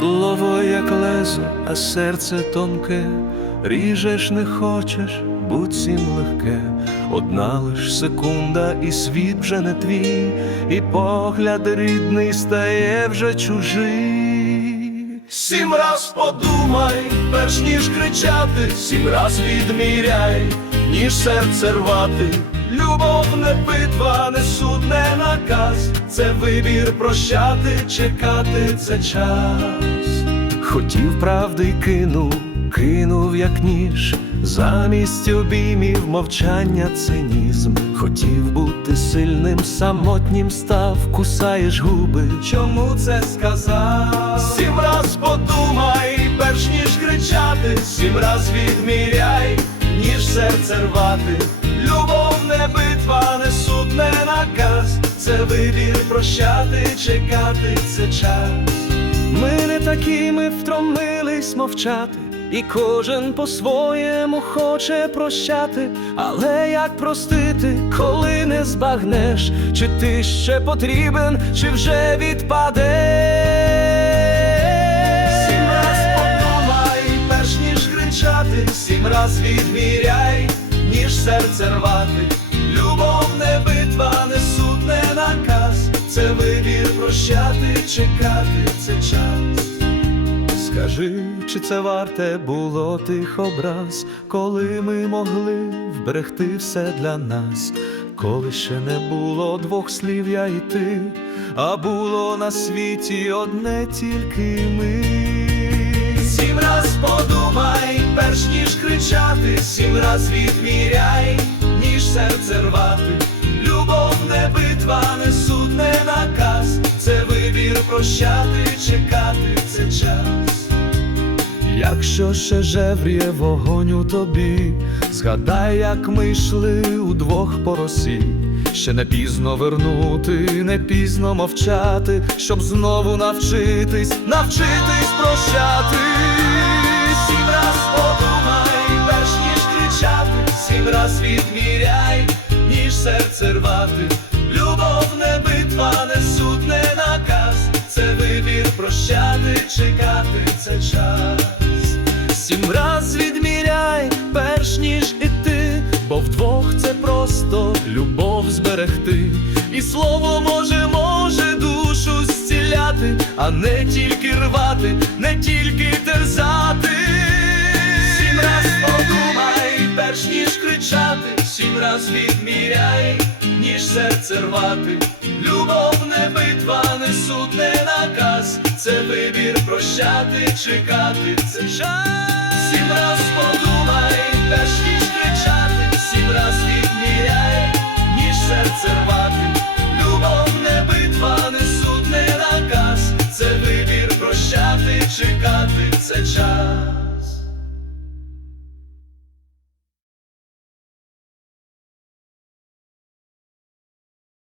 Слово як лезо, а серце тонке, ріжеш не хочеш, буцім легке, одна лиш секунда, і світ вже не твій, і погляд рідний стає вже чужий. Сім раз подумай, перш ніж кричати, сім раз відміряй, ніж серце рвати. Любов не битва, не суд, не наказ, це вибір прощати, чекати це час. Хотів правди кинув, кинув як ніж, замість обіймів мовчання цинізм. Хотів бути сильним, самотнім став, кусаєш губи. Чому це сказав? Сім раз подумай, перш ніж кричати, сім раз відміряй, ніж серце рвати. Вибір прощати, чекати це час. Ми не такі, ми втомились мовчати, і кожен по-своєму хоче прощати, але як простити, коли не збагнеш, чи ти ще потрібен, чи вже відпадеш? Сім раз подумай, перш ніж кричати, сім раз відміряй, ніж серце рвати. Любов не це вибір прощати, чекати це час. Скажи, чи це варте було тих образ, коли ми могли вберегти все для нас, коли ще не було двох слів я і ти, а було на світі одне тільки ми. Сім раз подумай, перш ніж кричати, сім раз відміряй, прощати, чекати це час. Якщо ще жевріє вогонь у тобі, згадай, як ми йшли удвох по росі. Ще не пізно вернути, не пізно мовчати, щоб знову навчитись, навчитись прощати. Сім раз подумай, перш ніж кричати, сім раз відміряй, ніж серце рвати. Це час. Сім раз відміряй, перш ніж іти, бо вдвох це просто любов зберегти. І слово може, може душу зціляти, а не тільки рвати, не тільки терзати. Сім раз подумай, перш ніж кричати, сім раз відміряй, ніж серце рвати. Любов не битва, не суд, не наказ, прощати, чекати це